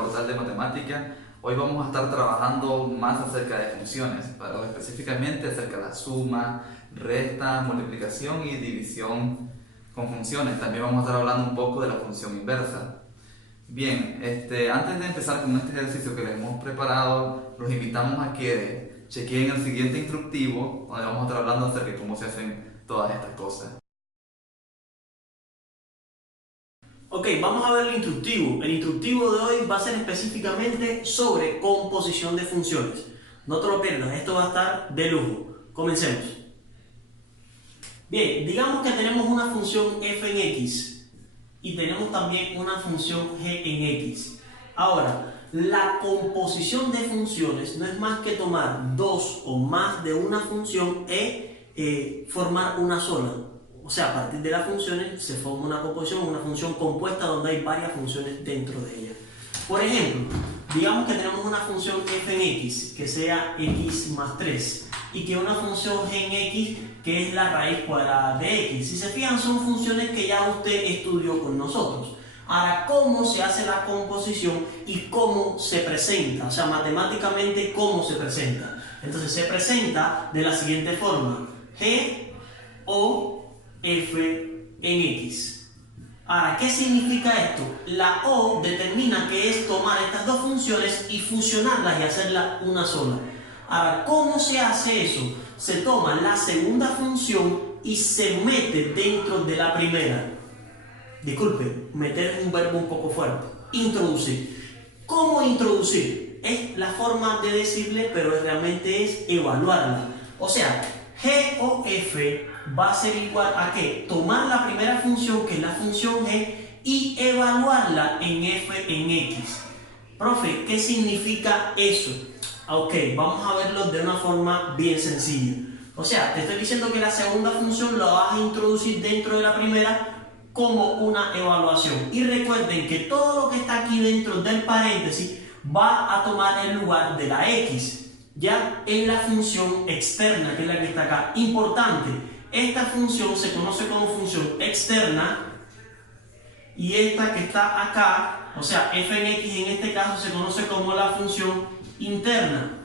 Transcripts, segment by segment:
Portal de Matemática. Hoy vamos a estar trabajando más acerca de funciones, pero específicamente acerca de la suma, resta, multiplicación y división con funciones. También vamos a estar hablando un poco de la función inversa. Bien, antes de empezar con este ejercicio que les hemos preparado, los invitamos a que chequeen el siguiente instructivo, donde vamos a estar hablando acerca de cómo se hacen todas estas cosas. Ok, vamos a ver el instructivo. El instructivo de hoy va a ser específicamente sobre composición de funciones. No te lo pierdas, esto va a estar de lujo. Comencemos. Bien, digamos que tenemos una función f en x y tenemos también una función g en x. Ahora, la composición de funciones no es más que tomar dos o más de una función e formar una sola. O sea, a partir de las funciones se forma una composición, una función compuesta donde hay varias funciones dentro de ella. Por ejemplo, digamos que tenemos una función f en x que sea x más 3 y que una función g en x que es la raíz cuadrada de x. Si se fijan, son funciones que ya usted estudió con nosotros. Ahora, ¿cómo se hace la composición y cómo se presenta? O sea, matemáticamente, ¿cómo se presenta? Entonces, se presenta de la siguiente forma: g o f en x. Ahora, ¿qué significa esto? La o determina que es tomar estas dos funciones y fusionarlas y hacerlas una sola. Ahora, ¿cómo se hace eso? Se toma la segunda función y se mete dentro de la primera. Disculpe, meter es un verbo un poco fuerte. Introducir. ¿Cómo introducir? Es la forma de decirle, pero realmente es evaluarla. O sea, g o f va a ser igual a ¿qué? Tomar la primera función, que es la función g, y evaluarla en f en x. Profe, ¿qué significa eso? Ok, vamos a verlo de una forma bien sencilla. O sea, te estoy diciendo que la segunda función la vas a introducir dentro de la primera como una evaluación. Y recuerden que todo lo que está aquí dentro del paréntesis va a tomar el lugar de la x, ya en la función externa, que es la que está acá. Importante, esta función se conoce como función externa y esta que está acá, o sea, f en x en este caso, se conoce como la función interna.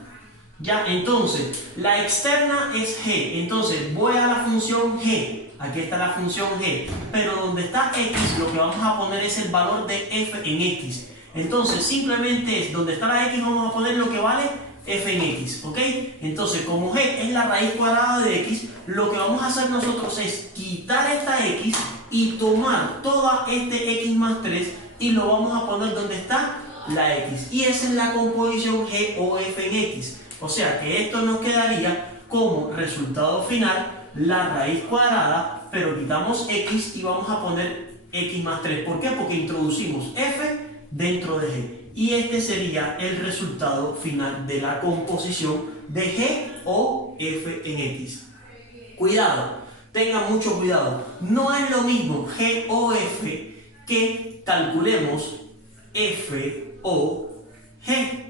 Ya, entonces, la externa es g, entonces voy a la función g, aquí está la función g, pero donde está x lo que vamos a poner es el valor de f en x. Entonces, simplemente es donde está la x vamos a poner lo que vale f en x, ¿ok? Entonces, como g es la raíz cuadrada de x, lo que vamos a hacer nosotros es quitar esta x y tomar toda este x más 3 y lo vamos a poner donde está la x. Y esa es la composición g o f en x. O sea que esto nos quedaría como resultado final la raíz cuadrada, pero quitamos x y vamos a poner x más 3. ¿Por qué? Porque introducimos f dentro de g. Y este sería el resultado final de la composición de g o f en x. Cuidado, tengan mucho cuidado. No es lo mismo g o f que calculemos f o g.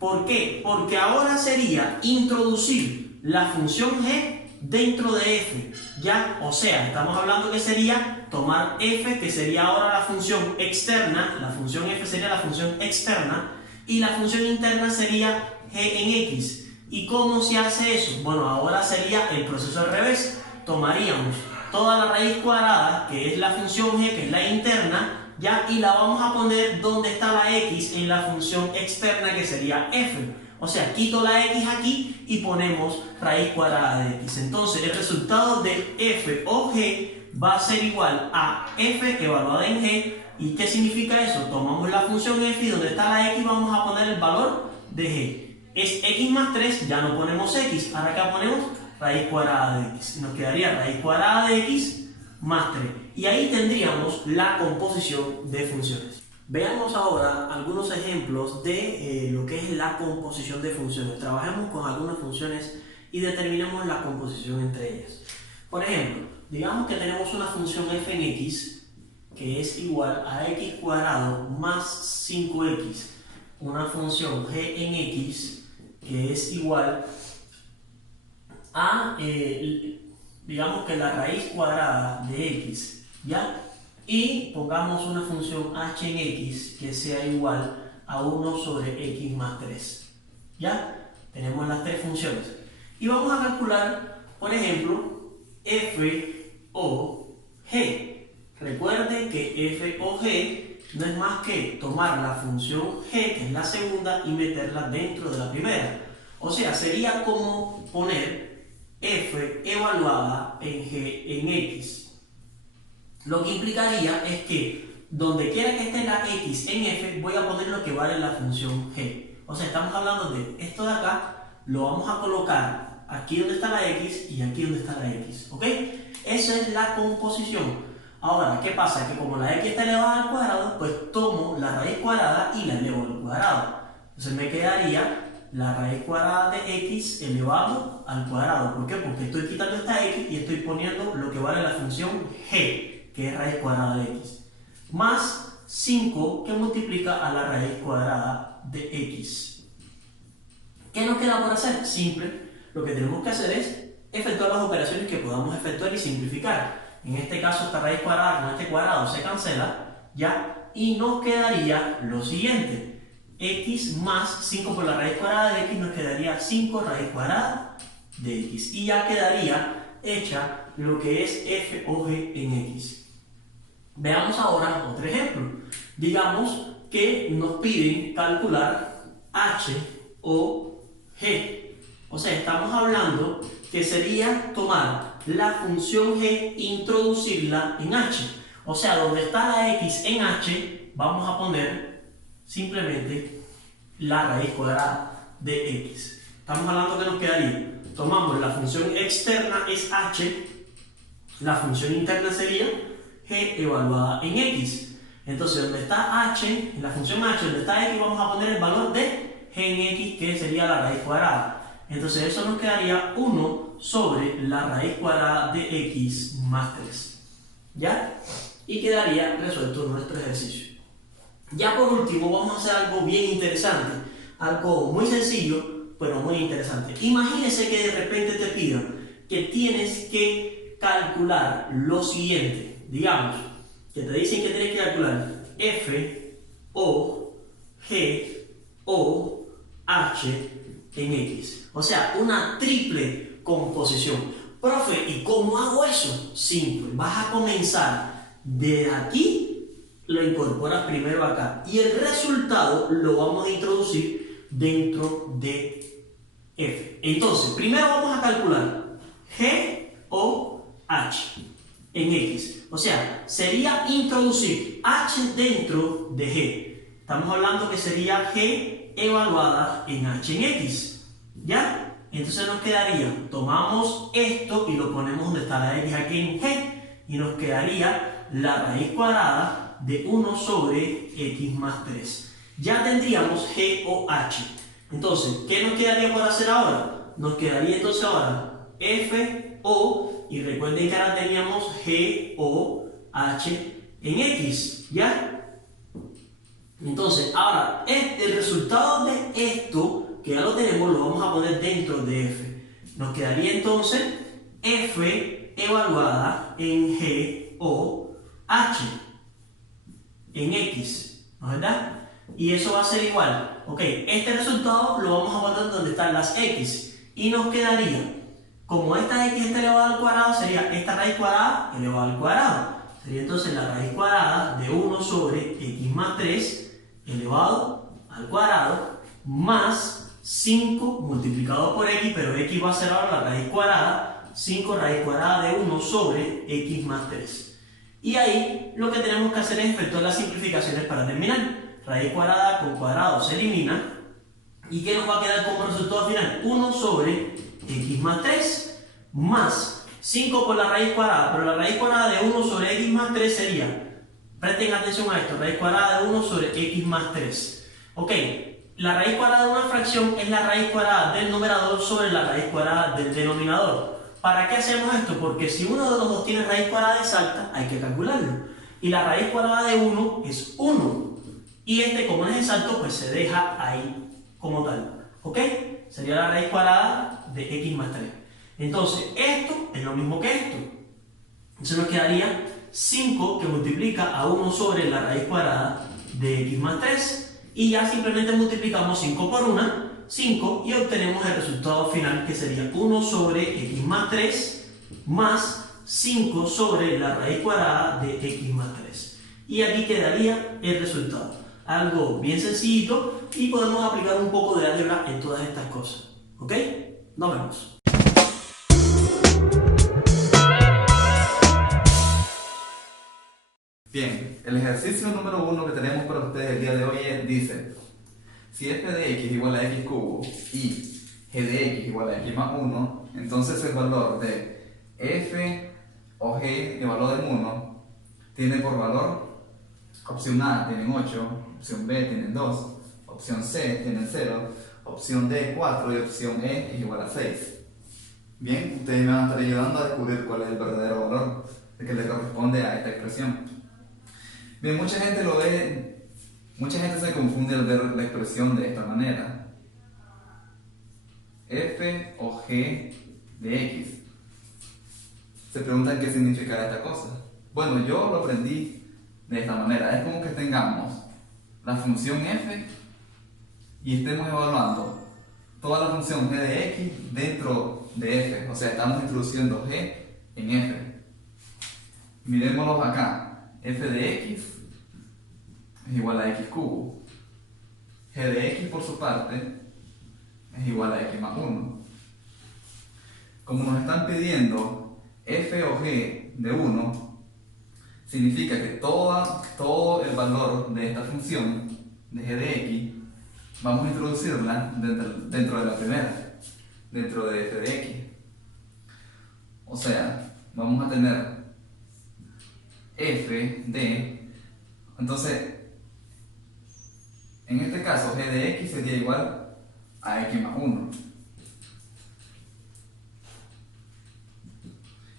¿Por qué? Porque ahora sería introducir la función g dentro de f, ¿ya? O sea, estamos hablando que sería tomar f, que sería ahora la función externa, la función f sería la función externa, y la función interna sería g en x. ¿Y cómo se hace eso? Bueno, ahora sería el proceso al revés. Tomaríamos toda la raíz cuadrada, que es la función g, que es la interna, ¿ya? Y la vamos a poner donde está la x en la función externa, que sería f. O sea, quito la x aquí y ponemos raíz cuadrada de x. Entonces, el resultado de f o g va a ser igual a f evaluada en g. ¿Y qué significa eso? Tomamos la función f y donde está la x vamos a poner el valor de g. Es x más 3, ya no ponemos x. Ahora acá ponemos raíz cuadrada de x. Nos quedaría raíz cuadrada de x más 3. Y ahí tendríamos la composición de funciones. Veamos ahora algunos ejemplos de lo que es la composición de funciones. Trabajemos con algunas funciones y determinemos la composición entre ellas. Por ejemplo, digamos que tenemos una función f en x que es igual a x cuadrado más 5x. Una función g en x que es igual a, digamos que la raíz cuadrada de x, ¿ya? y pongamos una función h en x que sea igual a 1 sobre x más 3. ¿Ya? Tenemos las tres funciones. Y vamos a calcular, por ejemplo, f o g. Recuerde que f o g no es más que tomar la función g, que es la segunda, y meterla dentro de la primera. O sea, sería como poner f evaluada en g en x. Lo que implicaría es que donde quiera que esté la x en f, voy a poner lo que vale la función g. O sea, estamos hablando de esto de acá, lo vamos a colocar aquí donde está la x y aquí donde está la x. ¿Ok? Esa es la composición. Ahora, ¿qué pasa? Que como la x está elevada al cuadrado, pues tomo la raíz cuadrada y la elevo al cuadrado. Entonces me quedaría la raíz cuadrada de x elevado al cuadrado. ¿Por qué? Porque estoy quitando esta x y estoy poniendo lo que vale la función g, que es raíz cuadrada de x, más 5 que multiplica a la raíz cuadrada de x. ¿Qué nos queda por hacer? Simple. Lo que tenemos que hacer es efectuar las operaciones que podamos efectuar y simplificar. En este caso, esta raíz cuadrada con este cuadrado se cancela, ¿ya? Y nos quedaría lo siguiente. X más 5 por la raíz cuadrada de x, nos quedaría 5 raíz cuadrada de x. Y ya quedaría hecha lo que es f o g en x. Veamos ahora otro ejemplo. Digamos que nos piden calcular h o g. O sea, estamos hablando que sería tomar la función g e introducirla en h. O sea, donde está la x en h, vamos a poner simplemente la raíz cuadrada de x. Estamos hablando que nos quedaría. Tomamos la función externa, es h. La función interna sería g evaluada en x. Entonces, donde está h, en la función h, donde está x, vamos a poner el valor de g en x, que sería la raíz cuadrada. Entonces, eso nos quedaría 1 sobre la raíz cuadrada de x más 3. ¿Ya? Y quedaría resuelto nuestro ejercicio. Ya por último, vamos a hacer algo bien interesante. Algo muy sencillo, pero muy interesante. Imagínese que de repente te pidan que tienes que calcular lo siguiente. Digamos, que te dicen que tienes que calcular f o g o h en x. O sea, una triple composición. Profe, ¿y cómo hago eso? Simple. Vas a comenzar de aquí, lo incorporas primero acá. Y el resultado lo vamos a introducir dentro de f. Entonces, primero vamos a calcular g o h en x. O sea, sería introducir h dentro de g. Estamos hablando que sería g evaluada en h en x. ¿Ya? Entonces nos quedaría, tomamos esto y lo ponemos donde está la x aquí en g. Y nos quedaría la raíz cuadrada de 1 sobre x más 3. Ya tendríamos g o h. Entonces, ¿qué nos quedaría por hacer ahora? Nos quedaría entonces ahora f o, y recuerden que ahora teníamos g o h en x, ¿ya? Entonces, ahora, el resultado de esto, que ya lo tenemos, lo vamos a poner dentro de f. Nos quedaría entonces f evaluada en g o h en x, ¿no es verdad? Y eso va a ser igual. Ok, este resultado lo vamos a poner donde están las x. Y nos quedaría, como esta x está elevada al cuadrado, sería esta raíz cuadrada elevada al cuadrado. Sería entonces la raíz cuadrada de 1 sobre x más 3 elevado al cuadrado más 5 multiplicado por x, pero x va a ser ahora la raíz cuadrada, 5 raíz cuadrada de 1 sobre x más 3. Y ahí lo que tenemos que hacer es efectuar las simplificaciones para terminar. Raíz cuadrada con cuadrado se elimina. ¿Y qué nos va a quedar como resultado final? 1 sobre x más 3 más 5 por la raíz cuadrada, pero la raíz cuadrada de 1 sobre x más 3 sería, presten atención a esto, raíz cuadrada de 1 sobre x más 3. Ok, la raíz cuadrada de una fracción es la raíz cuadrada del numerador sobre la raíz cuadrada del denominador. ¿Para qué hacemos esto? Porque si uno de los dos tiene raíz cuadrada exacta, hay que calcularlo. Y la raíz cuadrada de 1 es 1. Y este, como no es exacto, pues se deja ahí como tal. ¿Ok? Sería la raíz cuadrada de x más 3. Entonces, esto es lo mismo que esto. Entonces nos quedaría 5 que multiplica a 1 sobre la raíz cuadrada de x más 3. Y ya simplemente multiplicamos 5 por 1, 5, y obtenemos el resultado final, que sería 1 sobre x más 3 más 5 sobre la raíz cuadrada de x más 3. Y aquí quedaría el resultado. Algo bien sencillito, y podemos aplicar un poco de álgebra en todas estas cosas. ¿Ok? Nos vemos. Bien, el ejercicio número 1 que tenemos para ustedes el día de hoy dice: si f de x igual a x cubo y g de x igual a x más 1, entonces el valor de f o g de valor en 1 tiene por valor: opción A tienen 8, opción B tienen 2, opción C tienen 0, opción D 4 y opción E es igual a 6. Bien, ustedes me van a estar ayudando a descubrir cuál es el verdadero valor que le corresponde a esta expresión. Bien, mucha gente se confunde al ver la expresión de esta manera: f o g de x. Se preguntan qué significa esta cosa. Bueno, yo lo aprendí de esta manera. Es como que tengamos la función f y estemos evaluando toda la función g de x dentro de f. O sea, estamos introduciendo g en f. Miremoslo acá. F de x es igual a x cubo. G de x, por su parte, es igual a x más 1. Como nos están pidiendo f o g de 1, significa que todo el valor de esta función de g de x vamos a introducirla dentro de la primera, dentro de f de x. O sea, vamos a tener f de, entonces en este caso g de x sería igual a x más 1.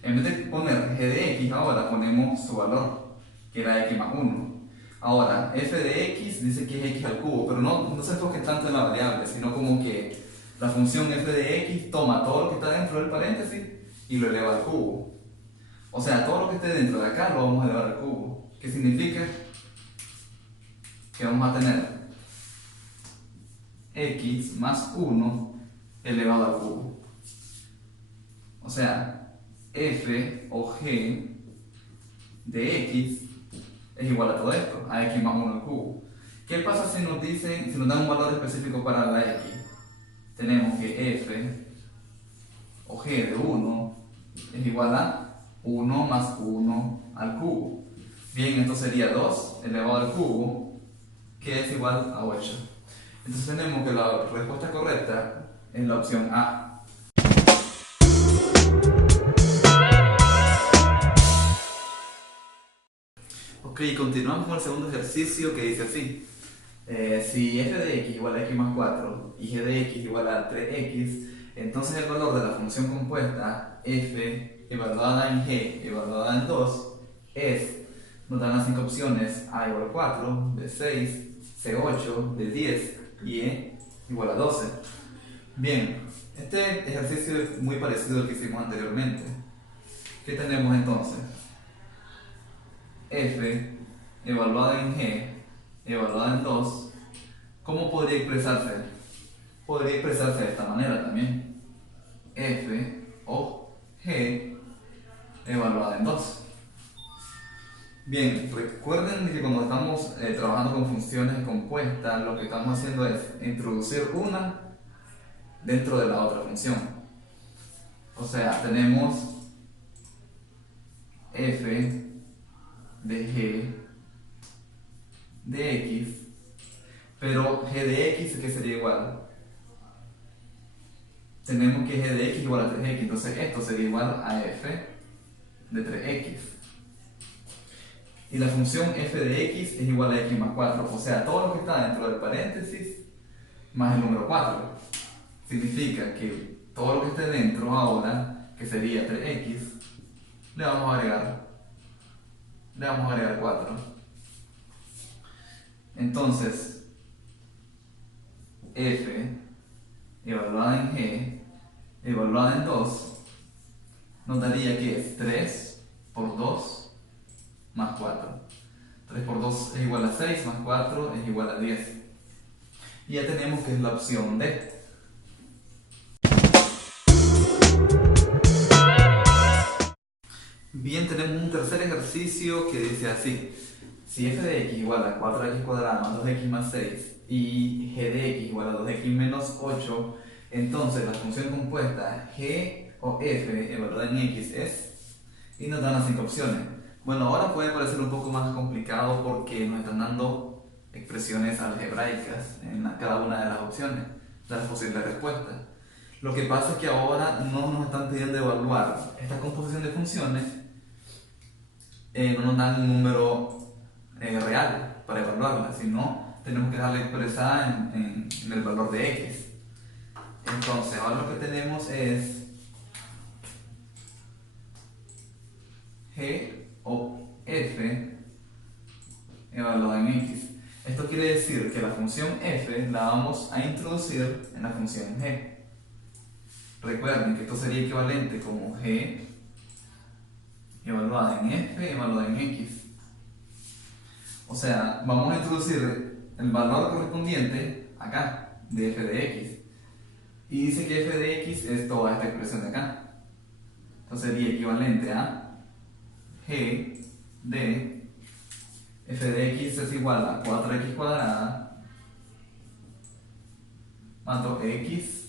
En vez de poner g de x, ahora ponemos su valor, que era x más 1. Ahora, f de x dice que es x al cubo, pero no se enfoque tanto en la variable, sino como que la función f de x toma todo lo que está dentro del paréntesis y lo eleva al cubo. O sea, todo lo que esté dentro de acá lo vamos a elevar al cubo. ¿Qué significa? Que vamos a tener x más 1 elevado al cubo. O sea, f o g de x es igual a todo esto, a x más 1 al cubo. ¿Qué pasa si nos dan un valor específico para la x? Tenemos que f o g de 1 es igual a 1 más 1 al cubo. Bien, esto sería 2 elevado al cubo, que es igual a 8. Entonces tenemos que la respuesta correcta es la opción A. Ok, continuamos con el segundo ejercicio, que dice así: si f de x igual a x más 4 y g de x igual a 3x, entonces el valor de la función compuesta f evaluada en g evaluada en 2 es, nos dan las 5 opciones: a igual a 4, b 6, c 8, d 10 y e igual a 12. Bien, este ejercicio es muy parecido al que hicimos anteriormente. ¿Qué tenemos entonces? F evaluada en g evaluada en 2, ¿cómo podría expresarse? Podría expresarse de esta manera también: f o g evaluada en 2. Bien, recuerden que cuando estamos trabajando con funciones compuestas, lo que estamos haciendo es introducir una dentro de la otra función. O sea, tenemos f de g de x, pero g de x, ¿qué sería igual? Tenemos que g de x igual a 3x, entonces esto sería igual a f de 3x. Y la función f de x es igual a x más 4, o sea, todo lo que está dentro del paréntesis más el número 4. Significa que todo lo que esté dentro ahora, que sería 3x, le vamos a agregar 4. Entonces, f evaluada en g evaluada en 2 nos daría que es 3 por 2 más 4. 3 por 2 es igual a 6, más 4 es igual a 10. Y ya tenemos que es la opción D. Bien, tenemos un tercer ejercicio que dice así. Si f de x igual a 4x cuadrada más 2x más 6 y g de x igual a 2x menos 8, entonces la función compuesta g o f evaluada en x es... y nos dan las 5 opciones. Bueno, ahora puede parecer un poco más complicado porque nos están dando expresiones algebraicas en cada una de las opciones, de las posibles respuestas. Lo que pasa es que ahora no nos están pidiendo evaluar esta composición de funciones, no nos dan un número real para evaluarla, sino tenemos que dejarla expresada en el valor de x. Entonces, ahora lo que tenemos es g o f evaluada en x. Esto quiere decir que la función f la vamos a introducir en la función g. Recuerden que esto sería equivalente como g evaluada en f evaluada en x. O sea, vamos a introducir el valor correspondiente acá de f de x. Y dice que f de x es toda esta expresión de acá. Entonces sería equivalente a g de f de x es igual a 4x cuadrada más 2x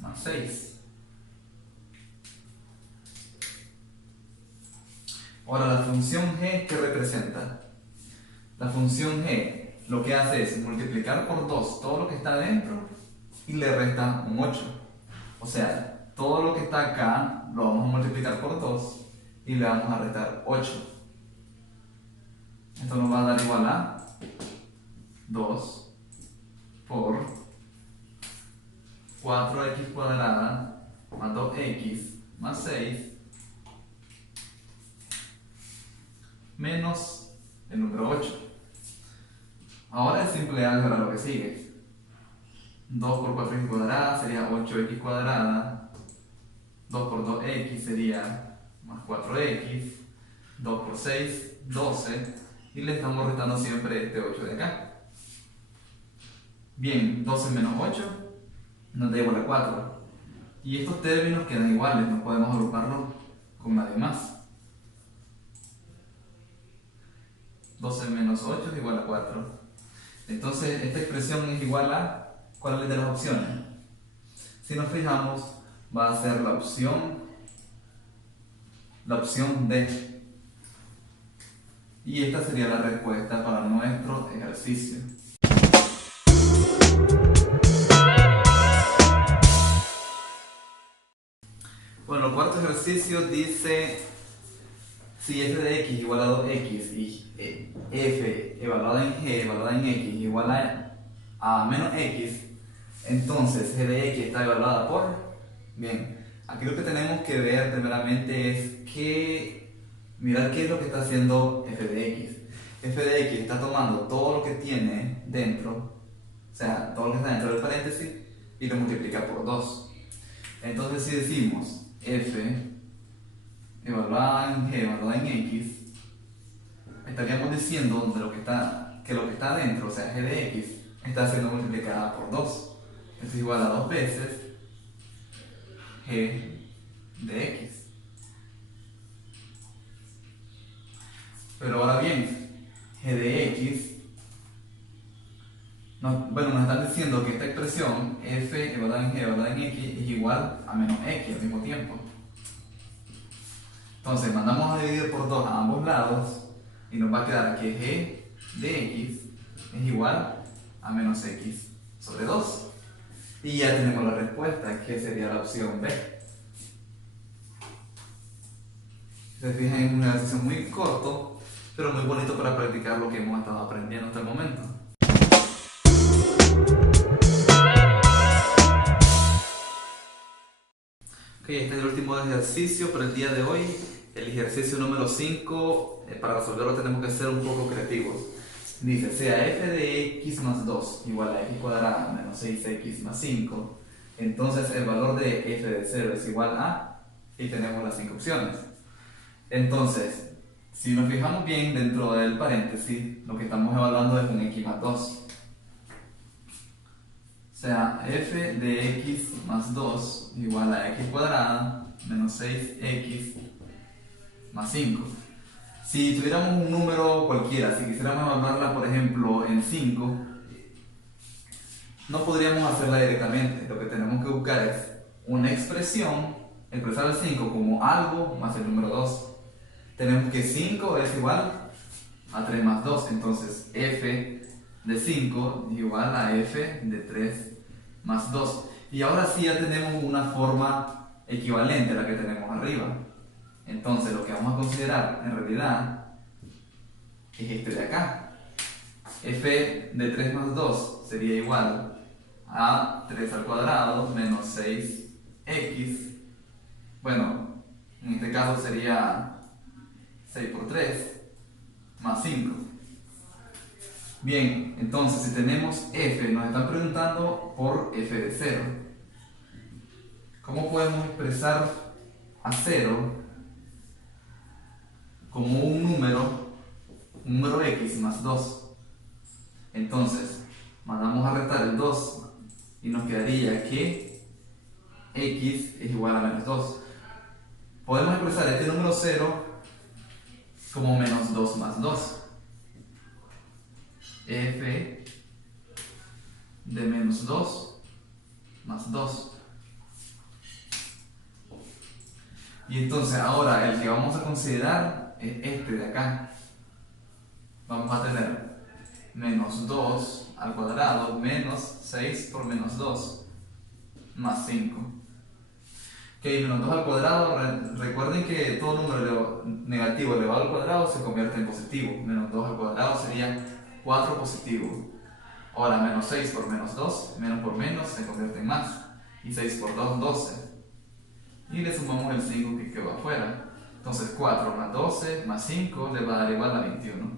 más 6. Ahora la función g, ¿qué representa? La función g lo que hace es multiplicar por 2 todo lo que está dentro y le resta un 8. O sea, todo lo que está acá lo vamos a multiplicar por 2 y le vamos a restar 8. Esto nos va a dar igual a 2 por 4x cuadrada más 2x más 6 menos el número 8. Ahora es simple álgebra lo que sigue. 2 por 4x cuadrada sería 8x cuadrada. 2 por 2x sería más 4x. 2 por 6, 12. Y le estamos restando siempre este 8 de acá. Bien, 12 menos 8 nos da igual a 4. Y estos términos quedan iguales, no podemos agruparlos con nadie más. 12 menos 8 es igual a 4. Entonces, esta expresión es igual a... ¿cuál es de las opciones? Si nos fijamos, va a ser la opción D. Y esta sería la respuesta para nuestro ejercicio. Bueno, el cuarto ejercicio dice: si f de x igual a 2x y f evaluada en g evaluada en x igual a menos x, entonces g de x está evaluada por... Bien, aquí lo que tenemos que ver primeramente es mirar qué es lo que está haciendo f de x. F de x está tomando todo lo que tiene dentro, o sea, todo lo que está dentro del paréntesis, y lo multiplica por 2. Entonces, si decimos f evaluada en g evaluada en x, estaríamos diciendo que lo que está dentro, o sea, g de x, está siendo multiplicada por 2. Esto es igual a 2 veces g de x. Pero ahora bien, g de x, nos están diciendo que esta expresión f evaluada en g evaluada en x es igual a menos x al mismo tiempo. Entonces mandamos a dividir por 2 a ambos lados y nos va a quedar que g de x es igual a menos x sobre 2. Y ya tenemos la respuesta, que sería la opción B. Se fijan, es un ejercicio muy corto, pero muy bonito para practicar lo que hemos estado aprendiendo hasta el momento. Ok, este es el último ejercicio para el día de hoy. El ejercicio número 5, para resolverlo tenemos que ser un poco creativos. Dice, sea f de x más 2 igual a x cuadrada menos 6x más 5, entonces el valor de f de 0 es igual a... y tenemos las 5 opciones. Entonces, Si nos fijamos bien dentro del paréntesis, lo que estamos evaluando es un x más 2. O sea, f de x más 2 igual a x cuadrada menos 6x más 5. Si tuviéramos un número cualquiera, si quisiéramos evaluarla por ejemplo en 5, no podríamos hacerla directamente. Lo que tenemos que buscar es una expresión, expresar el 5 como algo más el número 2. Tenemos que 5 es igual a 3 más 2, entonces f de 5 es igual a f de 3 más 2. Y ahora sí ya tenemos una forma equivalente a la que tenemos arriba. Entonces lo que vamos a considerar en realidad es este de acá. F de 3 más 2 sería igual a 3 al cuadrado menos 6x. Bueno, en este caso sería 6 por 3 más 5. Bien, entonces si tenemos f, nos están preguntando por f de 0. ¿Cómo podemos expresar a 0 como un número x más 2? Entonces, mandamos a restar el 2 y nos quedaría que x es igual a menos 2. Podemos expresar este número 0 como menos 2 más 2. F de menos 2 más 2. Y entonces ahora el que vamos a considerar es este de acá. Vamos a tener menos 2 al cuadrado menos 6 por menos 2 más 5. Ok, menos 2 al cuadrado, recuerden que todo número negativo elevado al cuadrado se convierte en positivo. Menos 2 al cuadrado sería 4 positivo. Ahora menos 6 por menos 2, menos por menos se convierte en más. Y 6 por 2, 12. Y le sumamos el 5 que quedó afuera. Entonces 4 más 12 más 5 le va a dar igual a 21.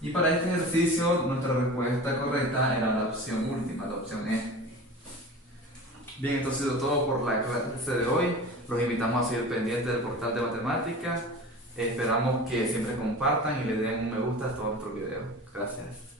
Y para este ejercicio nuestra respuesta correcta era la opción última, la opción E. Bien, esto ha sido todo por la clase de hoy. Los invitamos a seguir pendientes del portal de matemáticas. Esperamos que siempre compartan y le den un me gusta a todos nuestros videos. Gracias.